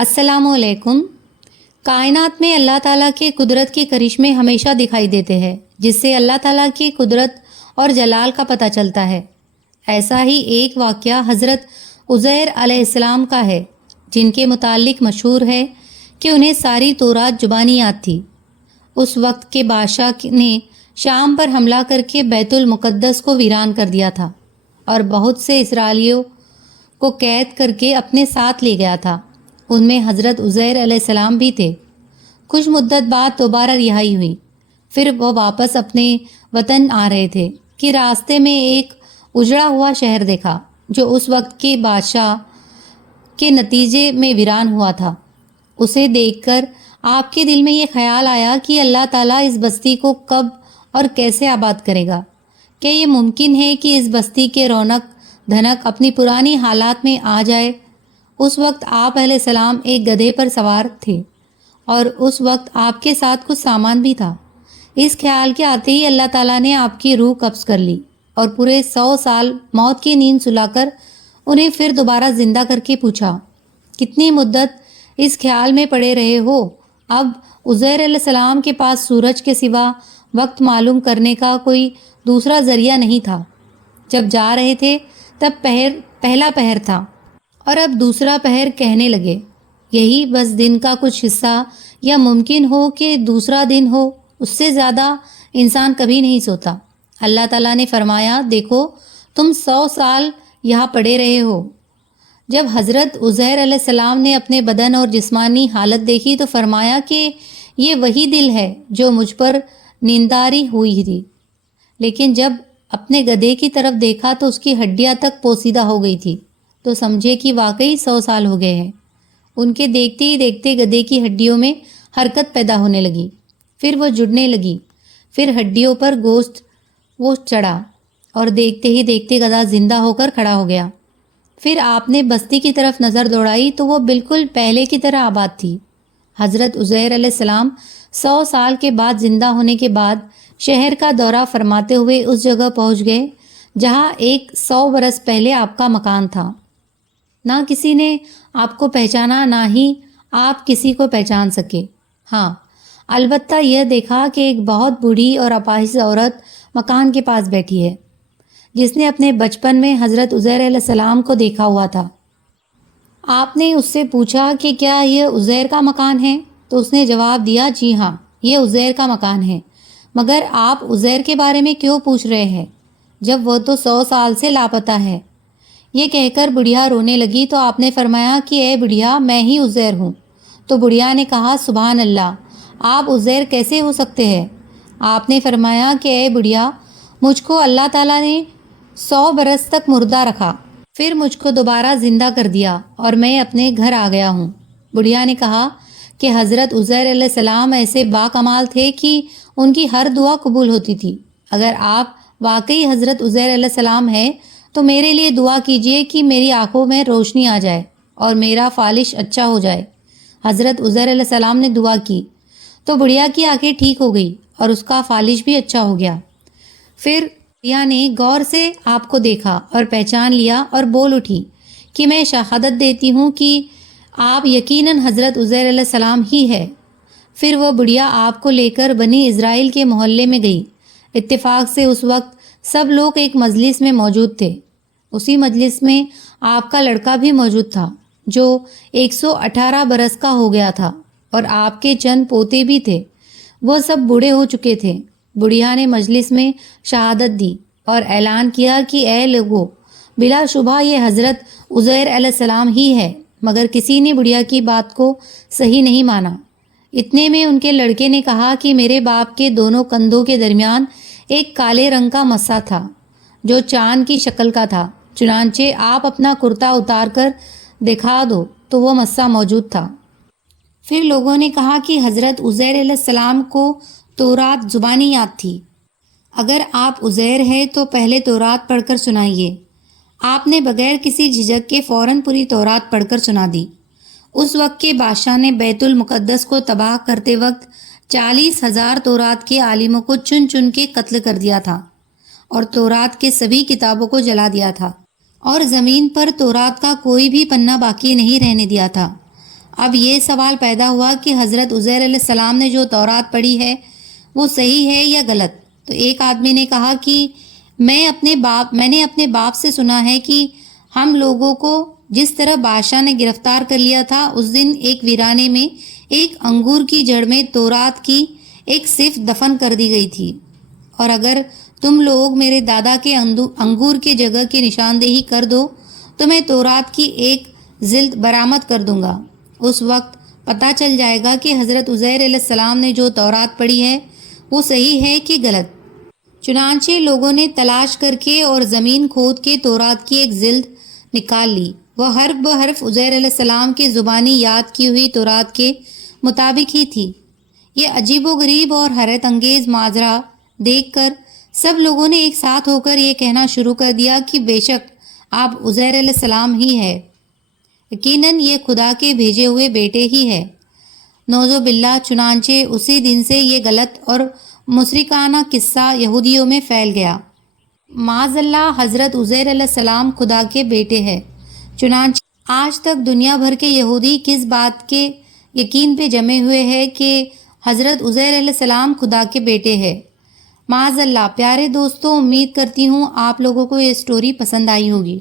السلام علیکم۔ کائنات میں اللہ تعالیٰ کے قدرت کے کرشمے ہمیشہ دکھائی دیتے ہیں، جس سے اللہ تعالیٰ کی قدرت اور جلال کا پتہ چلتا ہے۔ ایسا ہی ایک واقعہ حضرت عزیر علیہ السلام کا ہے، جن کے متعلق مشہور ہے کہ انہیں ساری تورات زبانی یاد تھی۔ اس وقت کے بادشاہ نے شام پر حملہ کر کے بیت المقدس کو ویران کر دیا تھا اور بہت سے اسرائیلیوں کو قید کر کے اپنے ساتھ لے گیا تھا۔ ان میں حضرت عزیر علیہ السلام بھی تھے۔ کچھ مدت بعد دوبارہ رہائی ہوئی۔ پھر وہ واپس اپنے وطن آ رہے تھے کہ راستے میں ایک اجڑا ہوا شہر دیکھا جو اس وقت کے بادشاہ کے نتیجے میں ویران ہوا تھا۔ اسے دیکھ کر آپ کے دل میں یہ خیال آیا کہ اللہ تعالیٰ اس بستی کو کب اور کیسے آباد کرے گا؟ کیا یہ ممکن ہے کہ اس بستی کے رونق دھنک اپنی پرانی حالات میں آ جائے؟ اس وقت آپ علیہ السلام ایک گدھے پر سوار تھے اور اس وقت آپ کے ساتھ کچھ سامان بھی تھا۔ اس خیال کے آتے ہی اللہ تعالیٰ نے آپ کی روح قبض کر لی اور پورے 100 سال موت کی نیند سلا کر انہیں پھر دوبارہ زندہ کر کے پوچھا، کتنی مدت اس خیال میں پڑے رہے ہو؟ اب عزیر علیہ السلام کے پاس سورج کے سوا وقت معلوم کرنے کا کوئی دوسرا ذریعہ نہیں تھا۔ جب جا رہے تھے تب پہلا پہر تھا اور اب دوسرا پہر کہنے لگے، یہی بس دن کا کچھ حصہ، یا ممکن ہو کہ دوسرا دن ہو، اس سے زیادہ انسان کبھی نہیں سوتا۔ اللہ تعالیٰ نے فرمایا، دیکھو تم 100 سال یہاں پڑے رہے ہو۔ جب حضرت عزیر علیہ السلام نے اپنے بدن اور جسمانی حالت دیکھی تو فرمایا کہ یہ وہی دل ہے جو مجھ پر نینداری ہوئی تھی، لیکن جب اپنے گدھے کی طرف دیکھا تو اس کی ہڈیاں تک پوسیدہ ہو گئی تھی، تو سمجھے کہ واقعی 100 سال ہو گئے ہیں۔ ان کے دیکھتے ہی دیکھتے گدھے کی ہڈیوں میں حرکت پیدا ہونے لگی، پھر وہ جڑنے لگی، پھر ہڈیوں پر گوشت چڑھا اور دیکھتے ہی دیکھتے گدھا زندہ ہو کر کھڑا ہو گیا۔ پھر آپ نے بستی کی طرف نظر دوڑائی تو وہ بالکل پہلے کی طرح آباد تھی۔ حضرت عزیر علیہ السلام 100 سال کے بعد زندہ ہونے کے بعد شہر کا دورہ فرماتے ہوئے اس جگہ پہنچ گئے جہاں 100 برس پہلے آپ کا مکان تھا۔ نہ کسی نے آپ کو پہچانا، نہ ہی آپ کسی کو پہچان سکے۔ ہاں، البتہ یہ دیکھا کہ ایک بہت بوڑھی اور اپاہج عورت مکان کے پاس بیٹھی ہے، جس نے اپنے بچپن میں حضرت عزیر علیہ السلام کو دیکھا ہوا تھا۔ آپ نے اس سے پوچھا کہ کیا یہ عزیر کا مکان ہے؟ تو اس نے جواب دیا، جی ہاں، یہ عزیر کا مکان ہے، مگر آپ عزیر کے بارے میں کیوں پوچھ رہے ہیں جب وہ تو 100 سال سے لاپتہ ہے؟ یہ کہہ کر بڑھیا رونے لگی تو آپ نے فرمایا کہ اے بڑھیا، میں ہی عزیر ہوں۔ تو بڑھیا نے کہا، سبحان اللہ، آپ عزیر کیسے ہو سکتے ہیں؟ آپ نے فرمایا کہ اے بڑھیا، مجھ کو اللہ تعالیٰ نے 100 برس تک مردہ رکھا، پھر مجھ کو دوبارہ زندہ کر دیا اور میں اپنے گھر آ گیا ہوں۔ بڑھیا نے کہا کہ حضرت عزیر علیہ السلام ایسے باکمال تھے کہ ان کی ہر دعا قبول ہوتی تھی۔ اگر آپ واقعی حضرت عزیر علیہ السلام ہیں تو میرے لیے دعا کیجیے کہ میری آنکھوں میں روشنی آ جائے اور میرا فالش اچھا ہو جائے۔ حضرت عزیر علیہ السلام نے دعا کی تو بڑھیا کی آنکھیں ٹھیک ہو گئی اور اس کا فالش بھی اچھا ہو گیا۔ پھر بڑھیا نے غور سے آپ کو دیکھا اور پہچان لیا اور بول اٹھی کہ میں شہادت دیتی ہوں کہ آپ یقیناً حضرت عزیر علیہ السلام ہی ہے۔ پھر وہ بڑھیا آپ کو لے کر بنی اسرائیل کے محلے میں گئی۔ اتفاق سے اس وقت سب لوگ ایک مجلس میں موجود تھے۔ اسی مجلس میں آپ کا لڑکا بھی موجود تھا جو 118 برس کا ہو گیا تھا، اور آپ کے چند پوتے بھی تھے، وہ سب بوڑھے ہو چکے تھے۔ بڑھیا نے مجلس میں شہادت دی اور اعلان کیا کہ اے لوگو، بلا شبہ یہ حضرت عزیر علیہ السلام ہی ہے، مگر کسی نے بڑھیا کی بات کو صحیح نہیں مانا۔ اتنے میں ان کے لڑکے نے کہا کہ میرے باپ کے دونوں کندھوں کے درمیان ایک کالے رنگ کا مسا تھا جو چاند کی شکل کا تھا، چنانچہ آپ اپنا کرتا اتار کر دکھا دو تو وہ مسا موجود تھا۔ پھر لوگوں نے کہا کہ حضرت عزیر علیہ السلام کو تورات زبانی یاد تھی، اگر آپ عزیر ہیں تو پہلے تورات پڑھ کر سنائیے۔ آپ نے بغیر کسی جھجک کے فوراً پوری تورات پڑھ کر سنا دی۔ اس وقت کے بادشاہ نے بیت المقدس کو تباہ کرتے وقت 40,000 تورات کے عالموں کو چن چن کے قتل کر دیا تھا اور تورات کے سبھی کتابوں کو جلا دیا تھا، اور زمین پر تورات کا کوئی بھی پنہ باقی نہیں رہنے دیا تھا۔ اب یہ سوال پیدا ہوا کہ حضرت عزیر علیہ السلام نے جو تورات پڑھی ہے وہ صحیح ہے یا غلط؟ تو ایک آدمی نے کہا کہ میں نے اپنے باپ سے سنا ہے کہ ہم لوگوں کو جس طرح بادشاہ نے گرفتار کر لیا تھا، اس دن ایک ویرانے میں ایک انگور کی جڑ میں تورات کی ایک صف دفن کر دی گئی تھی، اور اگر تم لوگ میرے دادا کے انگور کی جگہ کی نشاندہی کر دو تو میں تورات کی ایک جلد برآمد کر دوں گا۔ اس وقت پتہ چل جائے گا کہ حضرت عزیر علیہ السلام نے جو تورات پڑھی ہے وہ صحیح ہے کہ غلط۔ چنانچہ لوگوں نے تلاش کر کے اور زمین کھود کے تورات کی ایک جلد نکال لی۔ وہ حرف بحرف عزیر علیہ السلام کی زبانی یاد کی ہوئی تورات کے مطابق ہی تھی۔ یہ عجیب و غریب اور حیرت انگیز ماجرا دیکھ کر سب لوگوں نے ایک ساتھ ہو کر یہ کہنا شروع کر دیا کہ بے شک آپ عزیر علیہ السلام ہی ہے، یقیناً یہ خدا کے بھیجے ہوئے بیٹے ہی ہے۔ نعوذ باللہ، چنانچہ اسی دن سے یہ غلط اور مشرکانہ قصہ یہودیوں میں پھیل گیا۔ معاذ اللہ، حضرت عزیر علیہ السلام خدا کے بیٹے ہیں۔ چنانچہ آج تک دنیا بھر کے یہودی کس بات کے یقین پہ جمے ہوئے ہیں کہ حضرت عزیر علیہ السلام خدا کے بیٹے ہیں۔ معاذ اللہ۔ پیارے دوستوں، امید کرتی ہوں آپ لوگوں کو یہ سٹوری پسند آئی ہوگی۔